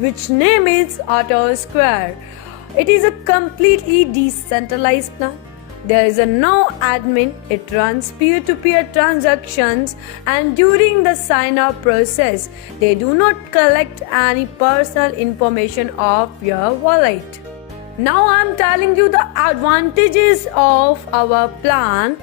which name is Auto Square. It is a completely decentralized plan. There is a no admin, it runs peer-to-peer transactions, and during the sign-up process, they do not collect any personal information of your wallet. Now I'm telling you the advantages of our plan.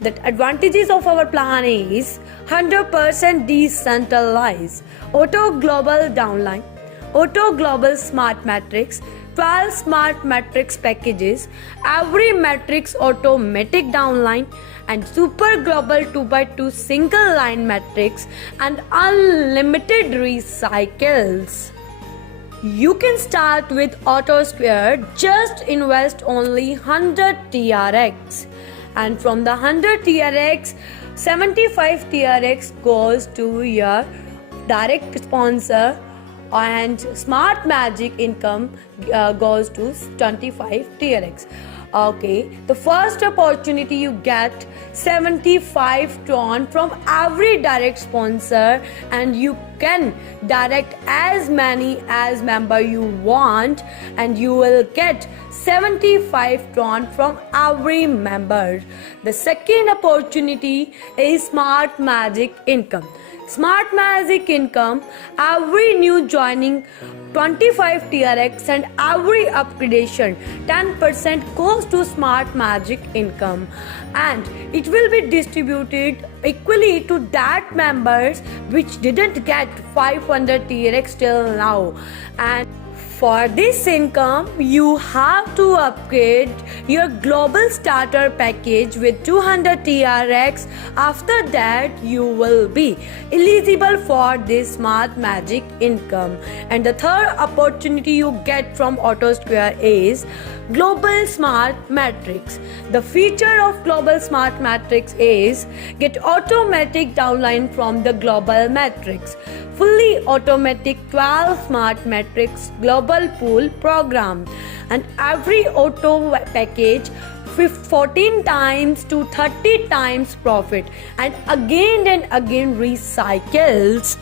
The advantages of our plan is 100% decentralized, auto global downline, auto global smart matrix, 12 smart matrix packages, every matrix automatic downline, and super global 2x2 single line matrix, and unlimited recycles. You can start with AutoSquare, just invest only 100 TRX, and from the 100 TRX, 75 TRX goes to your direct sponsor, and Smart Magic income goes to 25 TRX. Okay, the first opportunity you get 75 Tron from every direct sponsor, and you can direct as many as member you want, and you will get 75 Tron from every member. The second opportunity is Smart Magic income. Smart Magic income, every new joining 25 TRX and every upgradation 10% goes to Smart Magic income, and it will be distributed equally to that members which didn't get 500 TRX till now. And for this income, you have to upgrade your global starter package with 200 TRX. After that, you will be eligible for this Smart Magic income. And the third opportunity you get from AutoSquare is Global Smart Matrix. The feature of Global Smart Matrix is get automatic downline from the global matrix. Fully automatic 12 smart matrix global pool program, and every auto package 14 times to 30 times profit, and again recycles.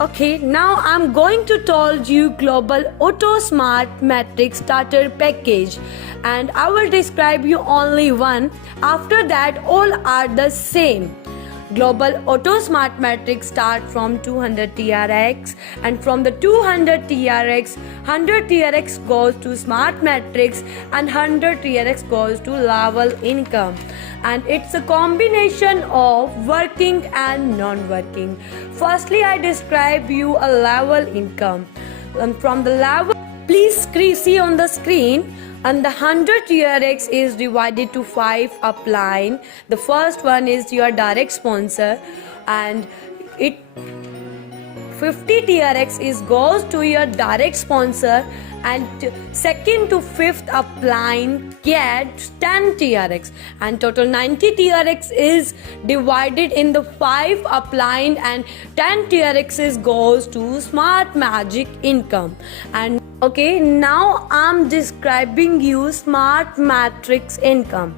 Okay, now I'm going to tell you global auto smart matrix starter package, and I will describe you only one. After that, all are the same. Global Auto Smart Matrix start from 200 TRX, and from the 200 TRX, 100 TRX goes to Smart Matrix and 100 TRX goes to level income. And it's a combination of working and non-working. Firstly, I describe you a level income. And from the level, please see on the screen, and the 100 TRX is divided to 5 upline. The first one is your direct sponsor, and it 50 TRX is goes to your direct sponsor, and second to fifth upline gets 10 TRX, and total 90 TRX is divided in the 5 upline, and 10 TRX goes to Smart Magic income. And okay, now I'm describing you Smart Matrix income,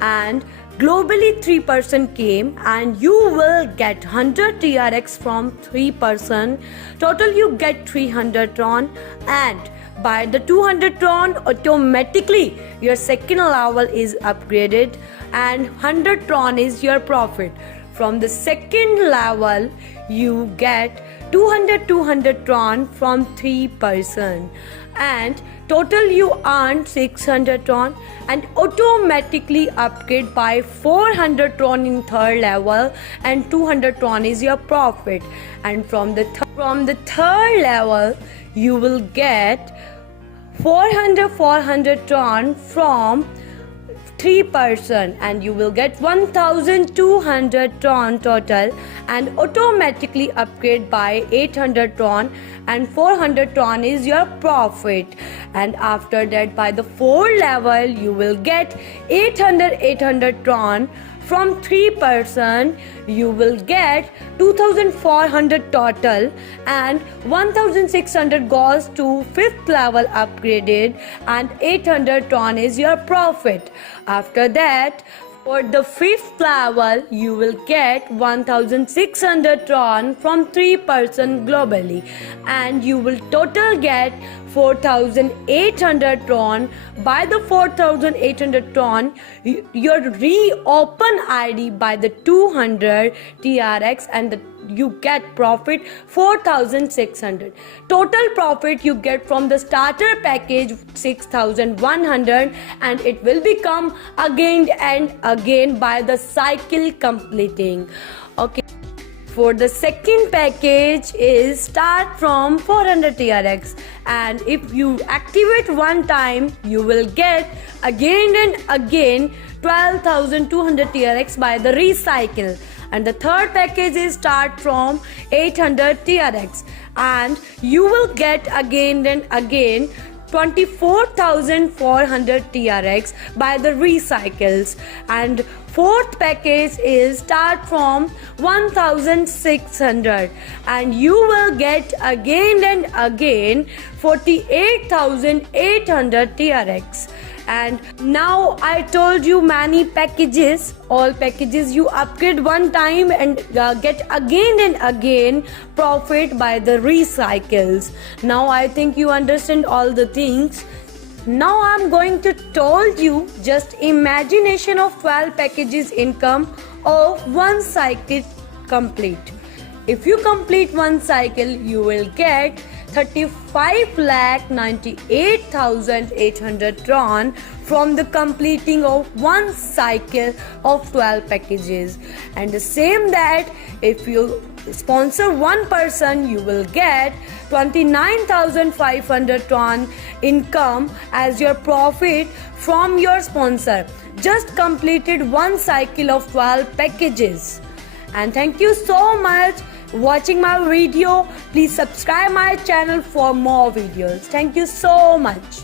and globally 3% came, and you will get 100 TRX from 3%. Total you get 300 Tron, and by the 200 Tron automatically your second level is upgraded, and 100 Tron is your profit. From the second level you get 200 Tron from 3%, and total you earn 600 Tron, and automatically upgrade by 400 Tron in third level, and 200 Tron is your profit. And from the third level you will get 400 Tron from 3%, and you will get 1200 Tron total, and automatically upgrade by 800 Tron, and 400 Tron is your profit. And after that, by the 4th level you will get 800 Tron. From 3% you will get 2400 total, and 1600 goes to 5th level upgraded, and 800 Tron is your profit. After that, For the fifth level, you will get 1600 Tron from 3 person globally, and you will total get 4800 Tron. By the 4800 Tron, your reopen ID by the 200 TRX, and you get profit 4600. Total profit you get from the starter package 6100, and it will become again and again by the cycle completing. Okay, for the second package is start from 400 TRX, and if you activate one time, you will get again and again 12,200 TRX by the recycle. And the third package is start from 800 TRX, and you will get again and again 24,400 TRX by the recycles. And fourth package is start from 1600, and you will get again and again 48,800 TRX. And now I told you many packages. All packages you upgrade one time and get again and again profit by the recycles. Now I think you understand all the things. Now I'm going to told you just imagination of 12 packages income of one cycle complete. If you complete one cycle, you will get 35,98,800 Tron from the completing of one cycle of 12 packages. And the same that if you sponsor one person, you will get 29,500 Tron income as your profit from your sponsor. Just completed one cycle of 12 packages. And thank you so much watching my video. Please subscribe my channel for more videos. Thank you so much.